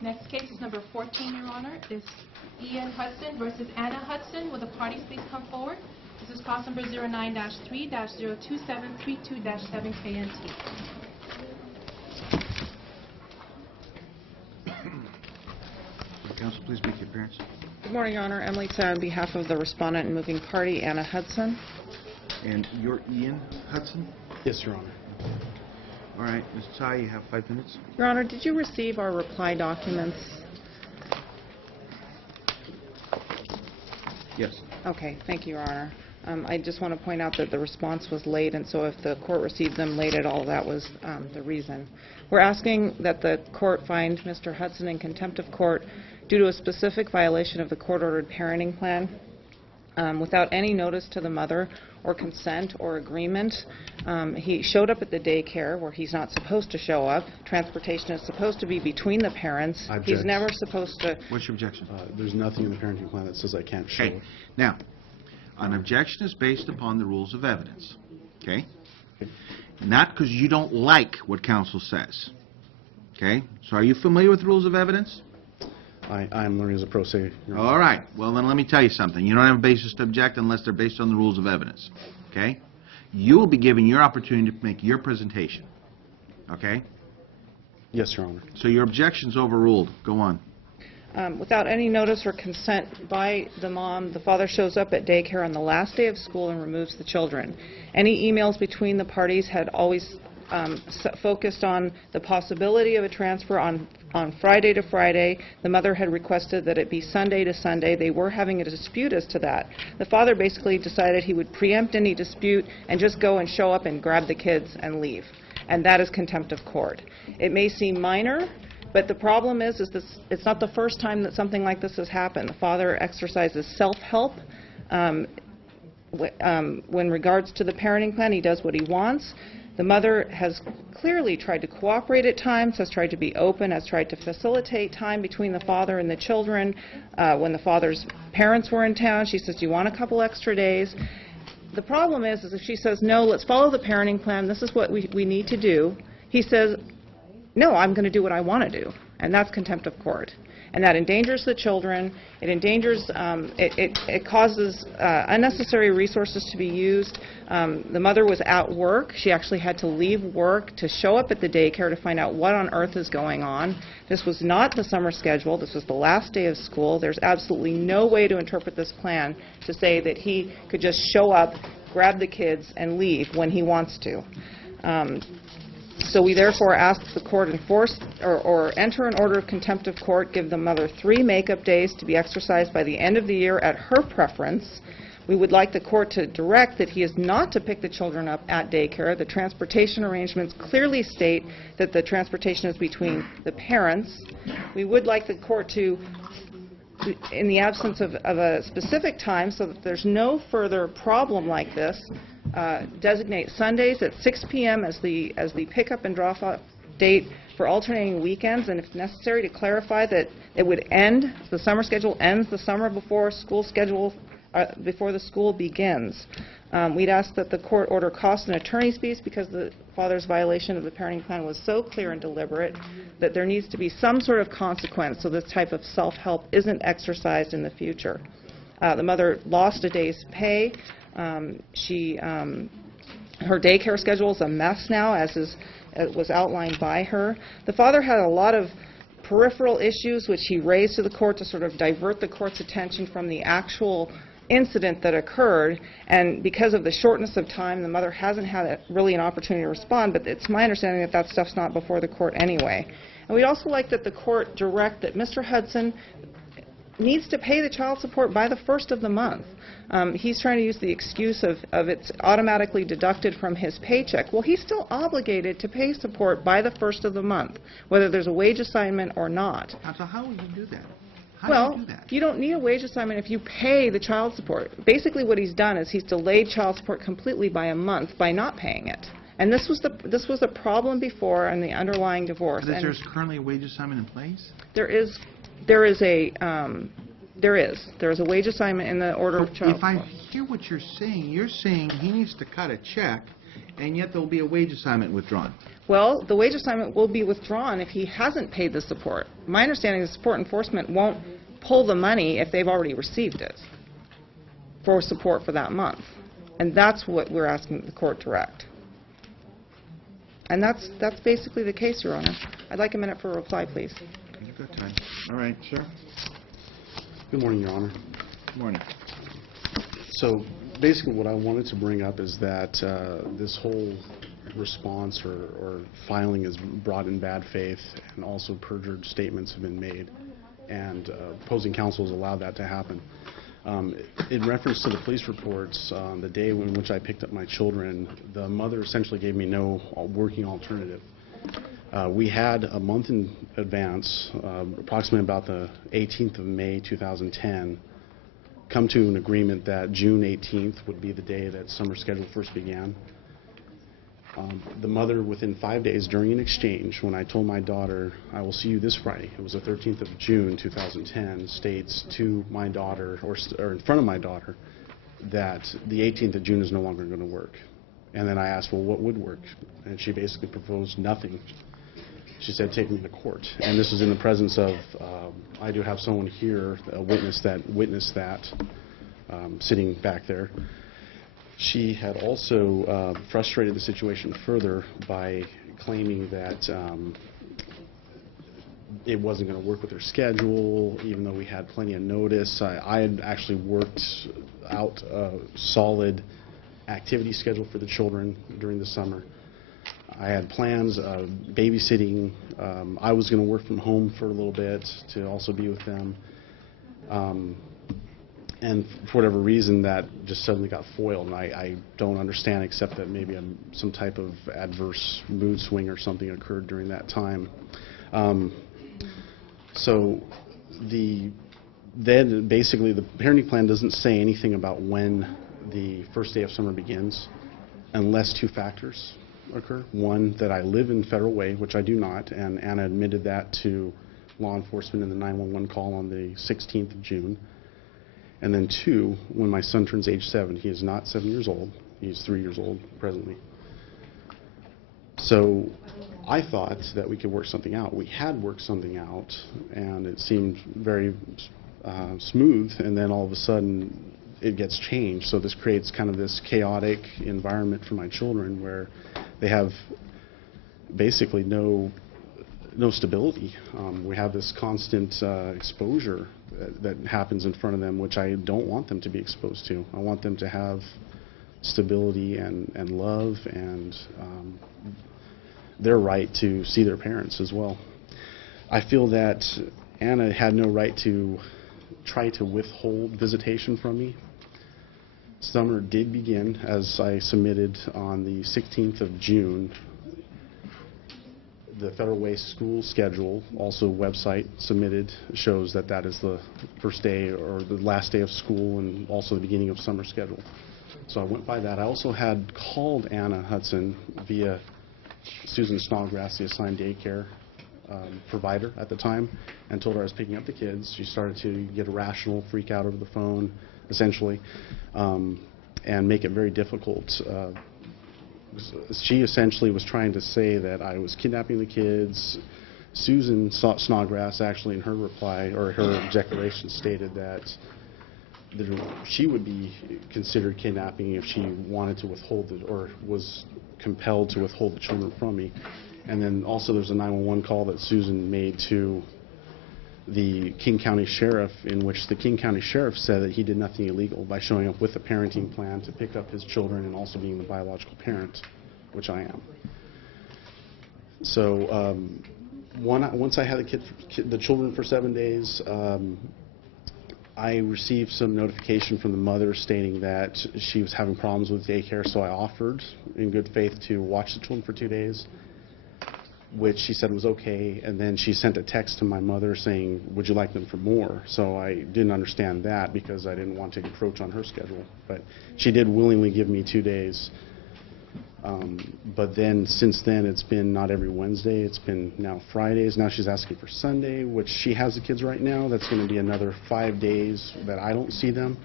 Next case is number 14, Your Honor. Is Ian Hudson versus Anna Hudson. Will the parties please come forward? This is class number 09-3-02732-7KNT. Counsel, please make your appearance. Good morning, Your Honor. Emily Tsai on behalf of the respondent and moving party, Anna Hudson. And you're Ian Hudson? Yes, Your Honor. All right, Ms. Tsai, you have 5 minutes. Your Honor, did you receive our reply documents? Yes. Okay, thank you, Your Honor. I just want to point out that the response was late, and so if the court received them late at all, that was the reason. We're asking that the court find Mr. Hudson in contempt of court due to a specific violation of the court-ordered parenting plan without any notice to the mother or consent or agreement. He showed up at the daycare where he's not supposed to show up. Transportation is supposed to be between the parents. I object. He's never supposed to... What's your objection? There's nothing in the parenting plan that says I can't show. Okay. Now, an objection is based upon the rules of evidence. Okay? Not because you don't like what counsel says. Okay? So are you familiar with the rules of evidence? I'm learning as a pro se. Your Honor. All right. Well, then let me tell you something. You don't have a basis to object unless they're based on the rules of evidence. Okay? You will be given your opportunity to make your presentation. Okay? Yes, Your Honor. So your objection's overruled. Go on. Without any notice or consent by the mom, the father shows up at daycare on the last day of school and removes the children. Any emails between the parties had always focused on the possibility of a transfer on Friday to Friday. The mother had requested that it be Sunday to Sunday. They were having a dispute as to that. The father basically decided he would preempt any dispute and just go and show up and grab the kids and leave. And that is contempt of court. It may seem minor, but the problem is this, it's not the first time that something like this has happened. The father exercises self-help. When regards to the parenting plan, he does what he wants. The mother has clearly tried to cooperate at times, has tried to be open, has tried to facilitate time between the father and the children. When the father's parents were in town, she says, do you want a couple extra days? The problem is if she says, no, let's follow the parenting plan, this is what we need to do, he says, no, I'm going to do what I want to do. And that's contempt of court. And that endangers the children. It endangers, it causes unnecessary resources to be used. The mother was at work. She actually had to leave work to show up at the daycare to find out what on earth is going on. This was not the summer schedule. This was the last day of school. There's absolutely no way to interpret this plan to say that he could just show up, grab the kids, and leave when he wants to. So we therefore ask the court enforce or enter an order of contempt of court, give the mother 3 makeup days to be exercised by the end of the year at her preference. We would like the court to direct that he is not to pick the children up at daycare. The transportation arrangements clearly state that the transportation is between the parents. We would like the court to, in the absence of a specific time so that there's no further problem like this, designate Sundays at 6 p.m. as the pickup and drop-off date for alternating weekends, and if necessary, to clarify that it would end, the summer schedule ends the summer before school schedule, before the school begins. We'd ask that the court order costs and attorney's fees because the father's violation of the parenting plan was so clear and deliberate that there needs to be some sort of consequence so this type of self-help isn't exercised in the future. The mother lost a day's pay. Her daycare schedule is a mess now, as was outlined by her. The father had a lot of peripheral issues which he raised to the court to sort of divert the court's attention from the actual incident that occurred, and because of the shortness of time, the mother hasn't had really an opportunity to respond, but it's my understanding that that stuff's not before the court anyway. And we'd also like that the court direct that Mr. Hudson needs to pay the child support by the 1st of the month. He's trying to use the excuse of it's automatically deducted from his paycheck. Well, he's still obligated to pay support by the 1st of the month, whether there's a wage assignment or not. So how will you do that? How Well, do you do that? you don't need a wage assignment if you pay the child support. Basically what he's done is he's delayed child support completely by a month by not paying it. And this was the problem before in the underlying divorce. But is there currently a wage assignment in place? There is a wage assignment in the order of child If I support. hear what you're saying he needs to cut a check and yet there will be a wage assignment withdrawn. Well, the wage assignment will be withdrawn if he hasn't paid the support. My understanding is support enforcement won't pull the money if they've already received it for support for that month. And that's what we're asking the court to direct. And that's basically the case, Your Honor. I'd like a minute for a reply, please. You've got time. All right, sir. Good morning, Your Honor. Good morning. So basically what I wanted to bring up is that this whole response or filing is brought in bad faith, and also perjured statements have been made, and opposing counsel has allowed that to happen. In reference to the police reports, the day in which I picked up my children, the mother essentially gave me no working alternative. We had a month in advance, approximately about the 18th of May 2010, come to an agreement that June 18th would be the day that summer schedule first began. The mother, within 5 days during an exchange, when I told my daughter, I will see you this Friday, it was the 13th of June 2010, states to my daughter, or in front of my daughter, that the 18th of June is no longer going to work. And then I asked, well, what would work? And she basically proposed nothing. She said, take me to court. And this was in the presence of, I do have someone here, a witness that witnessed that, sitting back there. She had also frustrated the situation further by claiming that it wasn't going to work with her schedule, even though we had plenty of notice. I had actually worked out a solid activity schedule for the children during the summer. I had plans of babysitting. I was going to work from home for a little bit to also be with them. And for whatever reason, that just suddenly got foiled, and I don't understand, except that maybe some type of adverse mood swing or something occurred during that time. So then basically the parenting plan doesn't say anything about when the first day of summer begins, unless two factors occur. One, that I live in Federal Way, which I do not, and Anna admitted that to law enforcement in the 911 call on the 16th of June. And then two, when my son turns age 7, he is not 7 years old, he's 3 years old presently. So I thought that we could work something out. We had worked something out, and it seemed very smooth, and then all of a sudden it gets changed. So this creates kind of this chaotic environment for my children where they have basically no stability. We have this constant exposure that happens in front of them, which I don't want them to be exposed to. I want them to have stability and love and their right to see their parents as well. I feel that Anna had no right to try to withhold visitation from me. Summer did begin, as I submitted, on the 16th of June. The Federal Way school schedule, also website submitted, shows that that is the first day or the last day of school, and also the beginning of summer schedule. So I went by that. I also had called Anna Hudson via Susan Snodgrass, the assigned daycare provider at the time, and told her I was picking up the kids. She started to get irrational, freak out over the phone, essentially, and make it very difficult. She essentially was trying to say that I was kidnapping the kids. Susan Snodgrass actually in her reply, or her declaration, stated that she would be considered kidnapping if she wanted to withhold it, or was compelled to withhold the children from me. And then also there's a 911 call that Susan made to the King County Sheriff, in which the King County Sheriff said that he did nothing illegal by showing up with a parenting plan to pick up his children and also being the biological parent, which I am. So once I had the children for 7 days, I received some notification from the mother stating that she was having problems with daycare, so I offered in good faith to watch the children for 2 days, which she said was okay, and then she sent a text to my mother saying, would you like them for more? So I didn't understand that because I didn't want to encroach on her schedule. But she did willingly give me 2 days. But then, since then, it's been not every Wednesday, it's been now Fridays. Now she's asking for Sunday, which she has the kids right now. That's going to be another 5 days that I don't see them.